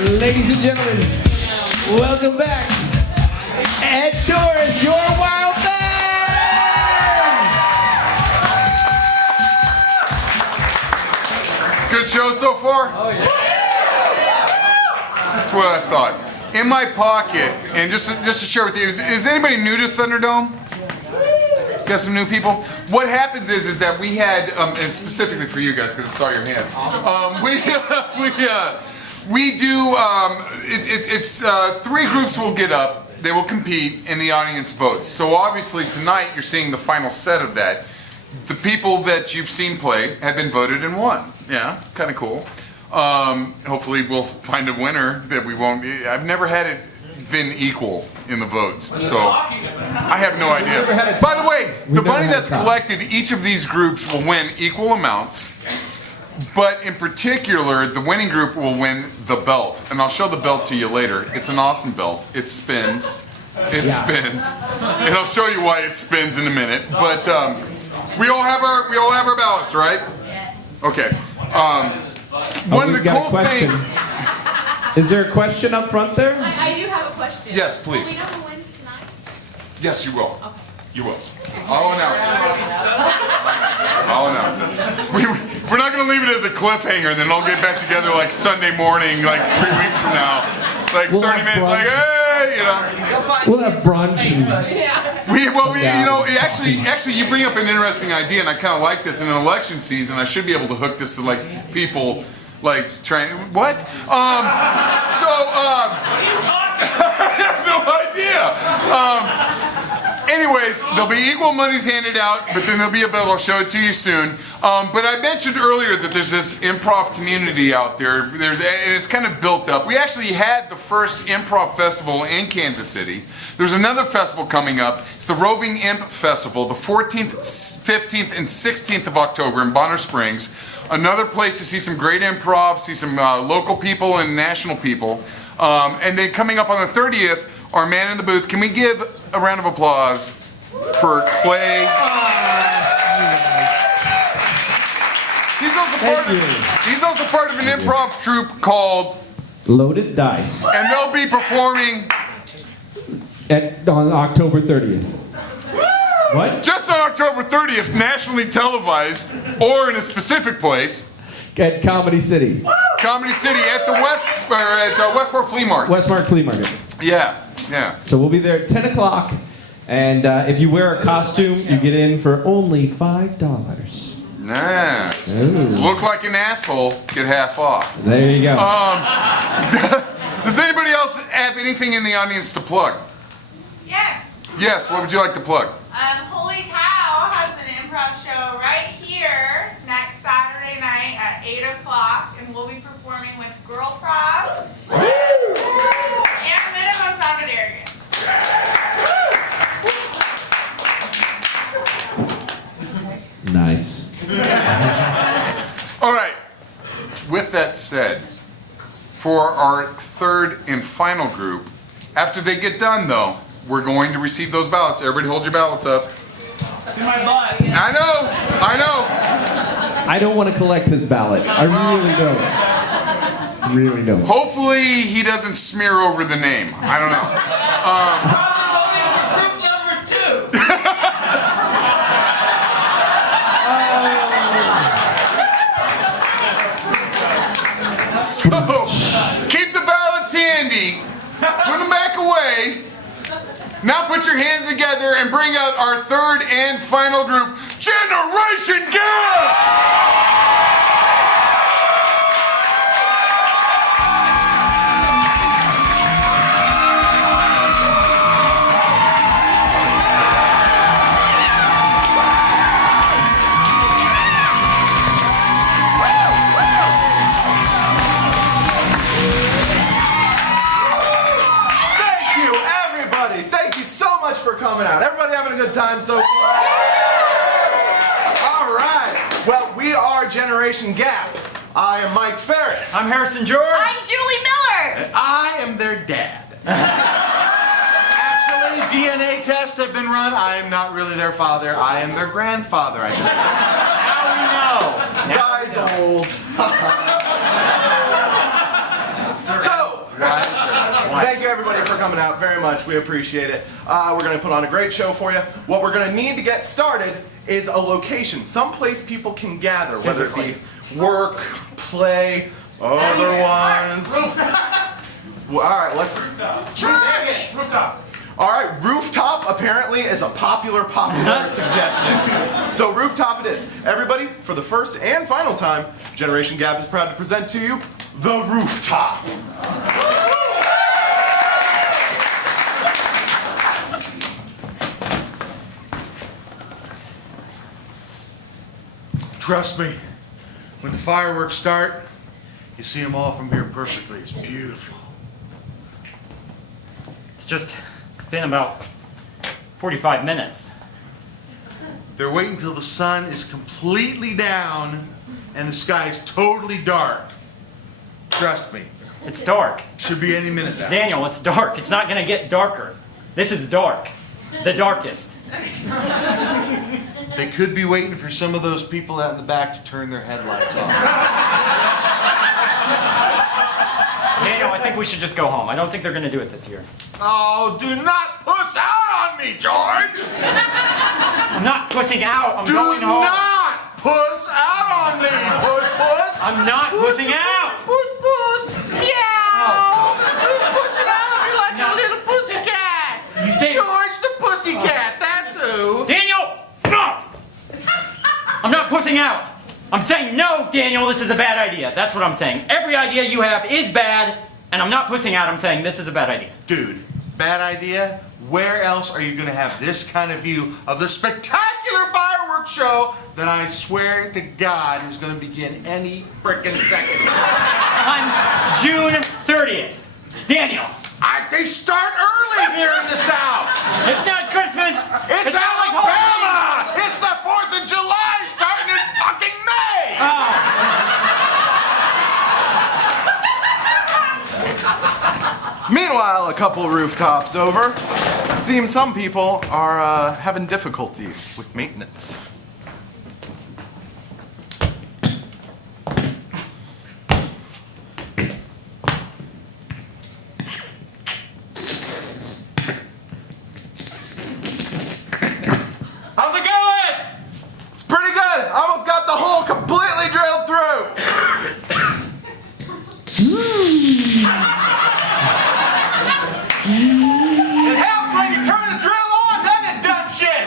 Ladies and gentlemen, welcome back. Ed Doris, your wild band! Good show so far? Oh, yeah. That's what I thought. In my pocket, and just to share with you, is anybody new to Thunderdome? Got some new people? What happens is that we had, and specifically for you guys, because I saw your hands, we do, three groups will get up, they will compete, and the audience votes. So obviously tonight you're seeing the final set of that. The people that you've seen play have been voted and won. Yeah, kind of cool. Hopefully we'll find a winner that we won't, I've never had it been equal in the votes, so I have no idea. By the way, the money that's collected, each of these groups will win equal amounts, but in particular, the winning group will win the belt, and I'll show the belt to you later. It's an awesome belt. It spins. It spins, and I'll show you why it spins in a minute. But we all have our ballots, right? Okay. One of the cool things. Is there a question up front there? I do have a question. Yes, please. Will we know who wins tonight? Yes, you will. Okay. You will. I'll announce it. We're not going to leave it as a cliffhanger, and then I'll get back together like Sunday morning, like 3 weeks from now. Like We'll 30 have minutes, brunch. like, hey, you know. We'll have brunch. And Actually, you bring up an interesting idea, and I kind of like this. In an election season, I should be able to hook this to like people, like trying. What? I have no idea. Anyways, there'll be equal monies handed out, but then there'll be a belt. I'll show it to you soon. But I mentioned earlier that there's this improv community out there. And it's kind of built up. We actually had the first improv festival in Kansas City. There's another festival coming up. It's the Roving Imp Festival, the 14th, 15th, and 16th of October in Bonner Springs. Another place to see some great improv, see some local people and national people. And then coming up on the 30th, our man in the booth. Can we give a round of applause for Clay? He's also part of an improv troupe called Loaded Dice. And they'll be performing On October 30th. What? just on October 30th, nationally televised, or in a specific place. At Comedy City. Comedy City at the Westport Flea Market. Westmark Flea Market. Yeah. So we'll be there at 10 o'clock. And if you wear a costume, you get in for only $5. Nah. Ooh. Look like an asshole, get half off. There you go. Does anybody else have anything in the audience to plug? Yes. Yes, what would you like to plug? Holy Cow has an improv show right here next Saturday night at 8 o'clock, and we'll be performing with Girl Prov and Minimum Founded Arrogance. Nice. All right. With that said, for our third and final group, after they get done though, we're going to receive those ballots. Everybody hold your ballots up. It's in my butt. I know. I don't want to collect his ballot. I really don't. Hopefully he doesn't smear over the name. I don't know. Group number 2. So, keep the ballots handy. Put them back away. Now put your hands together and bring out our third and final group, Generation Gap! For coming out. Everybody having a good time so far? All right. Well, we are Generation Gap. I am Mike Ferris. I'm Harrison George. I'm Julie Miller. And I am their dad. Actually, DNA tests have been run. I am not really their father. I am their grandfather. I just Now we know. Guy's old. So, everybody for coming out very much. We appreciate it. We're going to put on a great show for you. What we're going to need to get started is a location, someplace people can gather, whether it be work, play, otherwise. Well, all right, let's. Rooftop. All right, rooftop apparently is a popular suggestion. So rooftop it is. Everybody, for the first and final time, Generation Gap is proud to present to you the rooftop. Trust me, when the fireworks start, you see them all from here perfectly. It's beautiful. It's been about 45 minutes. They're waiting till the sun is completely down and the sky is totally dark. Trust me, It's dark. should be any minute now. Daniel, it's dark. It's not gonna get darker. This is dark. The darkest. They could be waiting for some of those people out in the back to turn their headlights off. Daniel, I think we should just go home. I don't think they're gonna do it this year. Oh, do not puss out on me, George! I'm not pussing out. I'm Do going home. not puss out on me, puss. I'm not pussing out. Puss. Meow. Who's pussing out on me like No. a little pussycat? You say- George the pussycat, that's who. Daniel! No! I'm not pussing out. I'm saying no, Daniel, this is a bad idea. That's what I'm saying. Every idea you have is bad, and I'm not pussing out. I'm saying this is a bad idea. Dude, bad idea. Where else are you gonna have this kind of view of the spectacular fireworks show that I swear to God is gonna begin any frickin' second? On June 30th. Daniel, They start early here in the South. it's not Christmas. It's not like Halloween. Alabama. It's the 4th of July starting in fucking May. Meanwhile, a couple rooftops over, it seems some people are having difficulty with maintenance. How's it going? It's pretty good. I almost got the hole completely drilled through. It helps when you turn the drill on, doesn't it, dumb shit?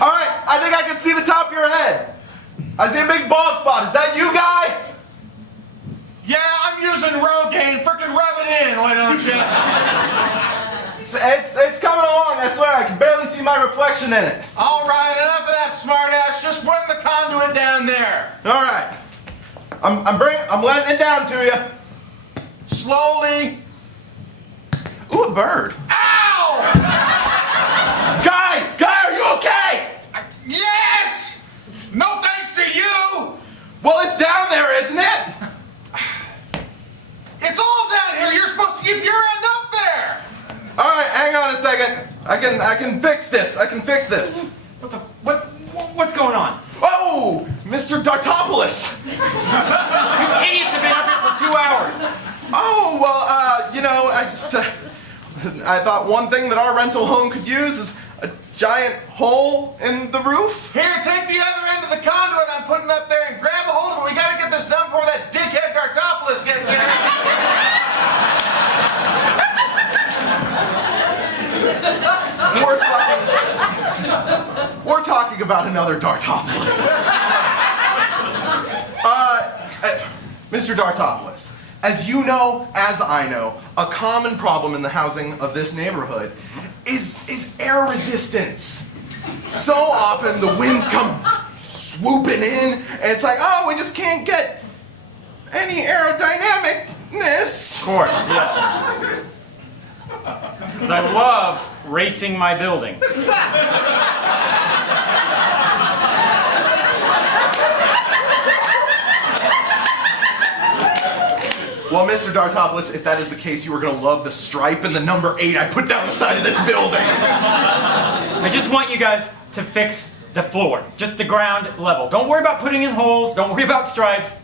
All right, I think I can see the top of your head. I see a big bald spot. Is that you, guy? Yeah, I'm using Rogaine. Frickin' rub it in, why don't you? It's coming along, I swear. I can barely see my reflection in it. All right, enough of that smartass. Just run the conduit down there. All right. I'm letting it down to you. Slowly. Ooh, a bird. Ow! Guy, are you okay? Yes! No thanks to you! Well, it's down there, isn't it? It's all down here. You're supposed to keep your end up there. All right, hang on a second. I can fix this. What's going on? Oh, Mr. Dartopoulos. You idiots have been up here for 2 hours. Oh, well, I thought one thing that our rental home could use is a giant hole in the roof. Here, take the other end of the conduit I'm putting up there and grab a hold of it. We gotta get this done before that dickhead Dartopoulos gets here. We're talking about another Dartopoulos. Mr. Dartopoulos, as you know, as I know, a common problem in the housing of this neighborhood is air resistance. So often the winds come swooping in, and it's like, oh, we just can't get any aerodynamicness. Of course, yes. Because I love racing my buildings. Well, Mr. Dartopoulos, if that is the case, you are going to love the stripe and the number 8 I put down the side of this building. I just want you guys to fix the floor. Just the ground level. Don't worry about putting in holes. Don't worry about stripes.